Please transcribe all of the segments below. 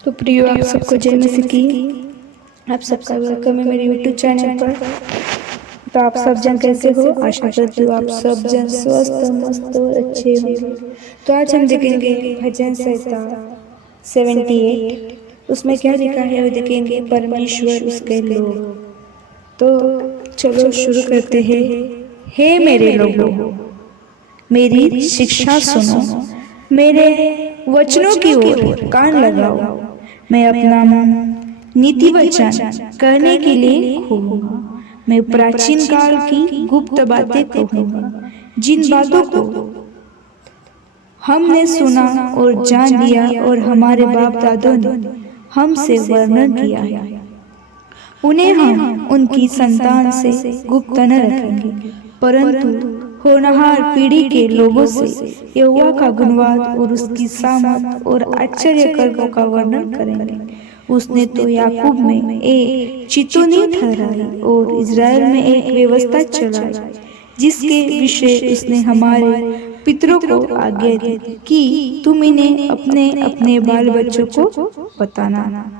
तो प्रियो, आप सबको जय मसीह की। आप सबका वेलकम है मेरे यूट्यूब चैनल पर। तो आप सब जन कैसे हो? आशा करती हूँ आप सब जन स्वस्थ मस्त और अच्छे होंगे। तो आज हम देखेंगे भजन संहिता 78। उसमें क्या लिखा है वो देखेंगे, परमेश्वर उसके लोग। तो चलो शुरू करते हैं। हे मेरे लोगों, मेरी शिक्षा सुनो, मेरे वचनों की ओर कान लगाओ। मैं अपना मन नीति वचन कहने के लिए खोलूंगा। मैं प्राचीन काल की गुप्त बातें कहूंगा, जिन बातों को हमने सुना और जान लिया और हमारे बाप दादों ने हमसे वर्णन किया है। उन्हें हम उनकी संतान से गुप्त न रखेंगे, परंतु होनहार पीढ़ी के लोगों से यहोवा का गुणवाद और उसकी सामर्थ और आश्चर्य कर्मों का वर्णन करेंगे। उसने तो याकूब में एक चितौनी ठहराई और इज़राइल में एक व्यवस्था चलाई, जिसके विषय उसने हमारे पितरों को आज्ञा दी कि तुम इन्हें अपने अपने बाल बच्चों को बताना,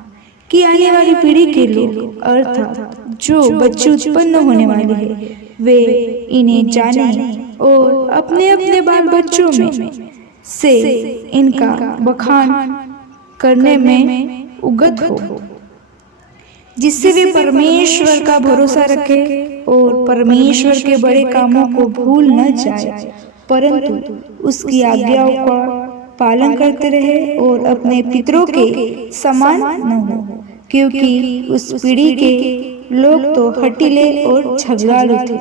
कि आने वाली पीढ़ी के लोग अर्थात जो बच्चे उत्पन्न होने वाले हैं, वे इन्हें जाने और अपने अपने बाल बच्चों में से इनका बखान करने में उगत हो, जिससे वे परमेश्वर का भरोसा रखे और परमेश्वर के बड़े कामों को भूल न जाए, परंतु उसकी आज्ञाओं का पालन करते रहे और अपने पितरों के समान न हो, क्योंकि उस पीढ़ी के लोग तो हठीले और झगड़ालू थे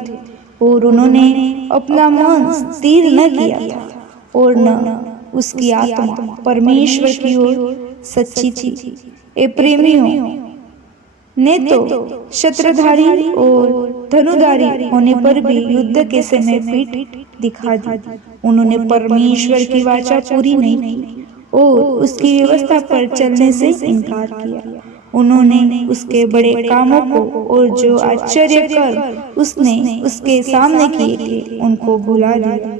और उन्होंने अपना मन स्थिर न किया था और न उसकी आत्मा परमेश्वर की ओर सच्ची थी। ए प्रेमियों ने तो शस्त्रधारी और धनुधारी होने पर भी युद्ध के समय पीठ दिखा दी। उन्होंने परमेश्वर की वाचा पूरी नहीं की और उसकी व्यवस्था पर चलने से इनकार किया। उन्होंने उसके बड़े कामों को और जो आश्चर्य कर उसने उसके सामने किए थे उनको भुला दिया।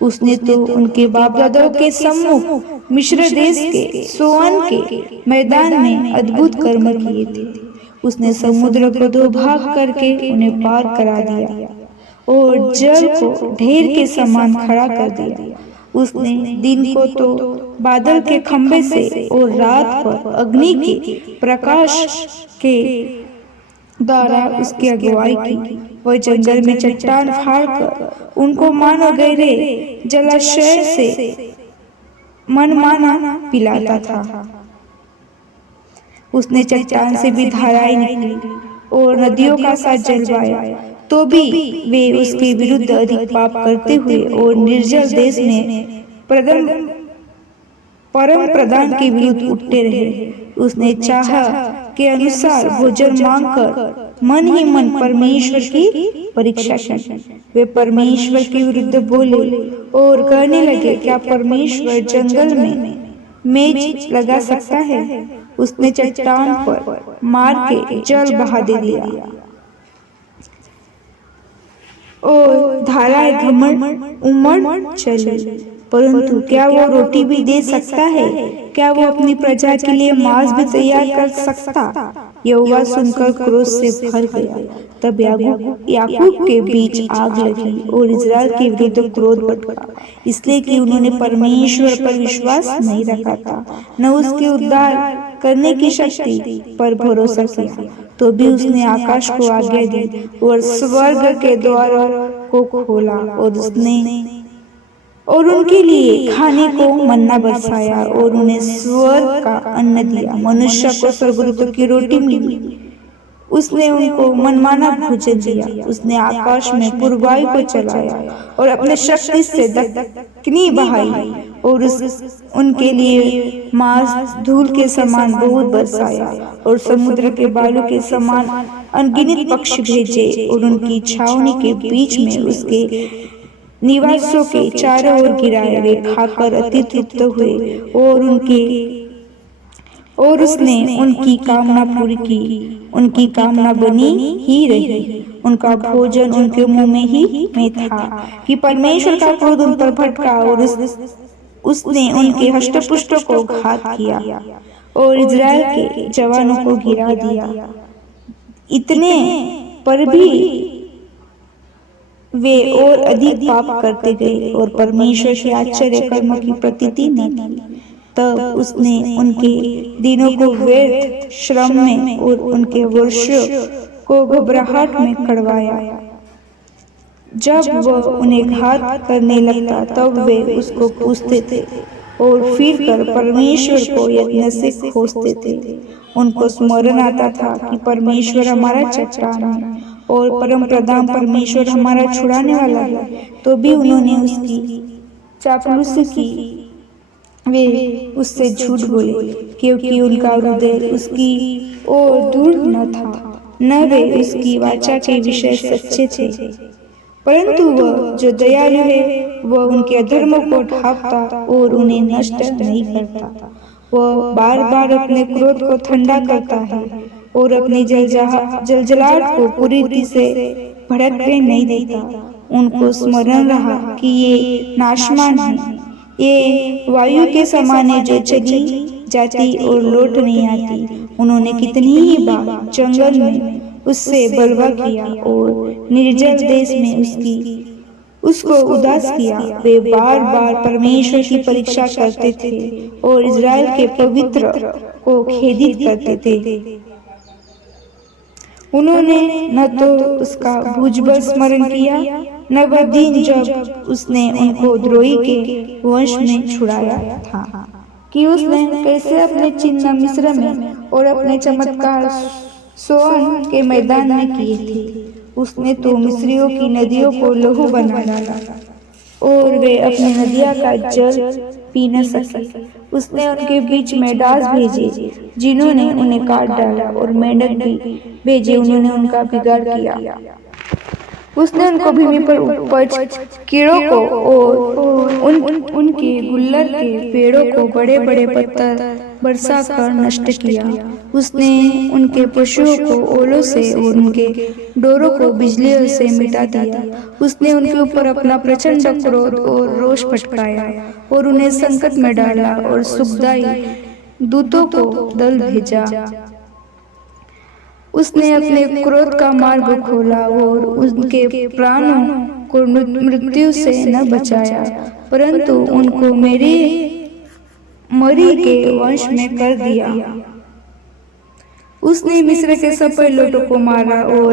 उसने तो उनके बाप दादाओं के सम्मुख मिस्र देश के सोअन के मैदान में अद्भुत कर्म किए थे। उसने समुद्र को दो भाग करके उन्हें पार करा दिया और जल को ढेर के समान खड़ा कर दिया। उसने दिन को तो बादल के खंभे से और रात पर अग्नि के प्रकाश के द्वारा उसकी अगुवाई की। वह जंगल में चट्टान फाड़कर उनको मानो गहरे जलाशय से मनमाना पिलाता था। उसने चट्टान से भी धाराएं निकली और नदियों का सा जल बहाया, तो भी वे उसके विरुद्ध अधिक पाप करते हुए और निर्जल देश में परम प्रधान के विरुद्ध उठते रहे। उसने चाहा के अनुसार भोजन मांगकर मन ही मन परमेश्वर की परीक्षा की। वे परमेश्वर के विरुद्ध बोले और कहने लगे, क्या परमेश्वर जंगल में मेज लगा सकता है? उसने चट्टान पर मार के जल बहा दे दिया और धाराएं घमंड उमड़ चली, परंतु क्या वो रोटी भी दे सकता है? क्या वो अपनी प्रजा के लिए मांस भी तैयार कर सकता? यहोवा सुनकर क्रोध से भर गया। तब याकूब के बीच आग लगी और इज़राइल के विरुद्ध क्रोध भड़का, इसलिए कि उन्होंने परमेश्वर पर विश्वास नहीं रखा था, न उसके उद्धार करने की शक्ति पर भरोसा किया। तो भी उसने आकाश को आज्ञा दी और स्वर्ग के द्वारों को खोला और उनके लिए खाने को मन्ना बरसाया और उन्हें स्वर्ग का अन्न दिया। मनुष्य को स्वर्गदूतों की रोटी मिली। उसने उनको मनमाना भोजन दिया। उसने आकाश में पूर्वायु को चलाया और अपने शक्ति से दक्षिणी बहाई और उनके लिए मांस धूल के समान बहुत बरसाया और समुद्र के बालू के समान अनगिनत पक्षी भेजे और उनकी छावनी के बीच में उसके निवासों के चारों ओर गिराए। वे खाकर अति तृप्त हुए और उसने उनकी कामना पूरी की। उनकी कामना बनी ही रही। उनका भोजन उनके मुंह में था कि परमेश्वर का क्रोध उन पर भड़का और उसने उनके हष्टपुष्ट को घात किया और इज़राइल के जवानों को गिरा दिया। इतने पर भी वे और अधिक पाप करते गए और परमेश्वर के आश्चर्य कर्म की प्रतीति न की। तब उसने उनके दिनों को व्यर्थ श्रम में और उनके वर्षों को घबराहट में कड़वाया। जब वह उन्हें घात करने लगता तब वे उसको पूछते थे और फिर कर परमेश्वर को यत्न से खोजते थे। उनको स्मरण आता था कि परमेश्वर हमारा चट्टान है और परम प्रधान परमेश्वर हमारा छुड़ाने वाला है। तो भी उन्होंने उसकी चापलूसी की। वे उससे झूठ बोले क्योंकि उनका हृदय उसकी ओर दूर न था, न वे उसकी वाचा के विषय सच्चे थे। परंतु वह जो दयालु है वह उनके अधर्मों को ढांपता और उन्हें नष्ट नहीं करता। वह बार बार अपने क्रोध को ठंडा करता है और अपनी जलजलाहट को पूरी रीति से भड़कने नहीं देता। उनको स्मरण रहा कि ये नाशमान है, ये वायु के समान है जो चली जाती और लौट नहीं आती। उन्होंने कितनी ही बार जंगल में उससे बलवा किया और निर्जल देश में उसको उदास किया। वे बार बार परमेश्वर की परीक्षा करते थे और इज़राइल के पवित्र को खेदित करते थे। उन्होंने न तो उसका भुजबल स्मरण किया, न वह दिन जब उसने उनको द्रोही के वंश में छुड़ाया था कि उसने कैसे अपने चिन्ह मिस्र में और अपने चमत्कार सोअन के मैदान में किए थे। उसने तो मिस्रियों की नदियों को लहू बना डाला और वे अपनी नदियां का जल पी न सके। उसने उनके बीच में डास भेजे जिन्होंने उन्हें काट डाला और मेंढक भी भेजे, उन्होंने उनका बिगाड़ किया। उसने उनको भूमि पर उपज कीड़ों को और उनके गुल्लर के पेड़ों को बड़े बड़े पत्थर बरसा कर नष्ट किया। उसने उनके पशुओं को ओलों से और उनके डोरों को बिजलियों से मिटा दिया। उसने उनके ऊपर अपना प्रचंड क्रोध और रोष भड़काया और उन्हें संकट में डाला और सुखदाई दूतों को दल भेजा। उसने अपने क्रोध का मार्ग खोला और उनके प्राणों को मृत्यु से न बचाया, परंतु उनको मरी के वंश में कर दिया। उसने मिस्र के सब पहिलौठों को मारा और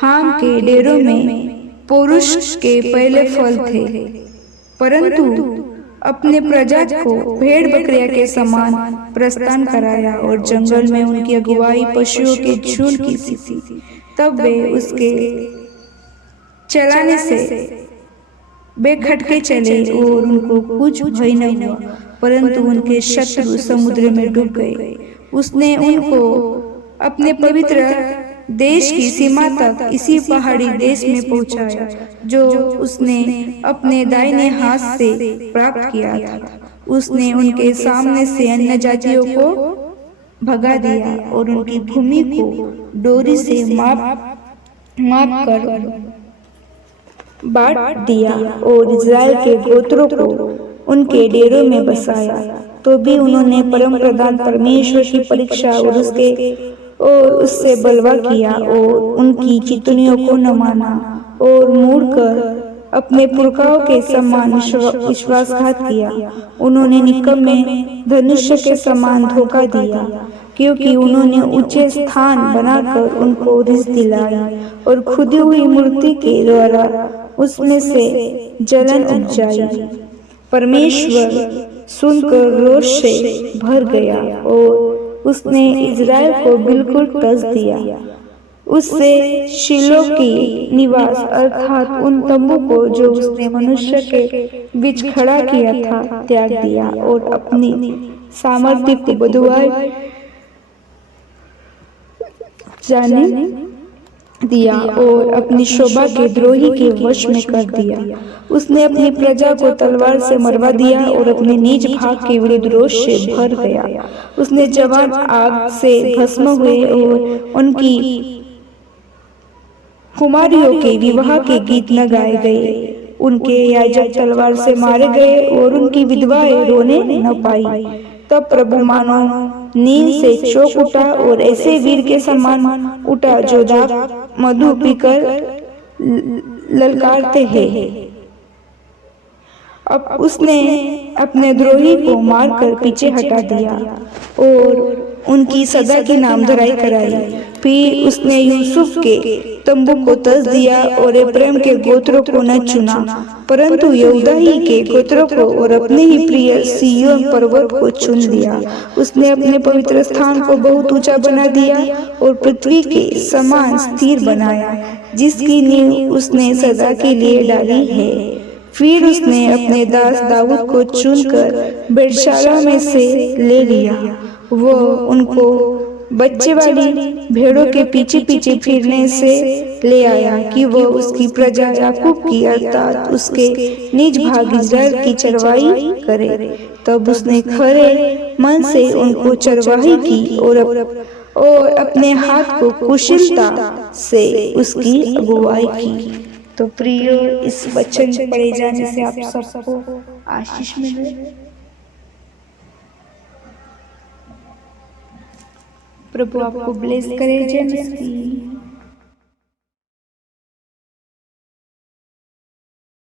हाम के डेरों में पुरुष के पहले फल थे, परंतु अपने प्रजा को भेड़ बकरिया के समान प्रस्थान कराया और जंगल में उनकी अगुवाई पशुओं के झुंड की सी। तब वे उसके चलाने से बेखटके चले और उनको कुछ भय न हुआ, परंतु उनके शत्रु समुद्र में डूब गए। उसने उनको अपने पवित्र देश की सीमा तक इसी पहाड़ी देश में पहुंचाया जो उसने अपने दाहिने हाथ से प्राप्त किया था। उसने उनके सामने से अन्य जातियों को भगा दिया और उनकी भूमि को डोरी से माप कर बांट दिया और इज़राइल के गोत्रों को उनके डेरों में बसाया। तो भी उन्होंने परम प्रधान परमेश्वर की परीक्षा और उससे बलवा किया और उनकी चितनियों को न माना और मुड़कर अपने पुरखाओं के समान विश्वासघात किया। उन्होंने निकम्मे धनुष्य के समान धोखा दिया, क्योंकि उन्होंने ऊंचे स्थान बनाकर उनको रिस दिलाई और खुदी हुई मूर्ति के द्वारा उसमें से जलन उपजाई। परमेश्वर सुनकर रोष से भर गया और उसने इज़राइल को बिल्कुल टस दिया। उससे शीलो की निवास अर्थात उन तंबू को जो उसने मनुष्य के बीच खड़ा किया था त्याग दिया और अपनी सामर्थ्य को बदुआई जाने दिया और अपनी शोभा के द्रोही के वश में कर दिया। उसने अपनी प्रजा को तलवार से मरवा दिया और अपने नीच भाग के विरुद्ध रोष से भर गया। उसने जवान आग से भस्म हुए और उनकी कुमारियों के विवाह के गीत न गाए गए। उनके याजक तलवार से मारे गए और उनकी विधवाएं रोने न पाई। तब प्रभु मानो नींद से चौंक उठा और ऐसे वीर के समान उठा जो दाग मधु पीकर ललकारते हैं। अब उसने अपने द्रोही को मारकर पीछे हटा दिया और उनकी सदा की नामधराई कराई। फिर उसने यूसुफ के तंबू को तज दिया और एप्रैम के गोत्रों को न चुना, परंतु यहूदा ही के गोत्रों को और अपने ही प्रिय सिय्योन पर्वत को चुन लिया। उसने अपने पवित्र स्थान को बहुत ऊंचा बना दिया और पृथ्वी के समान स्थिर बनाया, जिसकी नींव उसने सदा के लिए डाली है। फिर उसने अपने दास दाऊद को चुनकर बेर्शाला में से ले लिया। वो उनको बच्चे वाली भेड़ों के पीछे पीछे फिरने से ले आया कि वो उसकी प्रजा याकूब की अर्थात उसके निज भाग इस्राएल की चरवाई करे। तब उसने खरे मन से उनको चरवाही की और अपने हाथ को कुशलता से उसकी अगुवाई की। तो प्रियो, इस वचन पढ़े जाने से आप सबको आशीष मिले। प्रभु आपको ब्लेस करे। जय मसीह।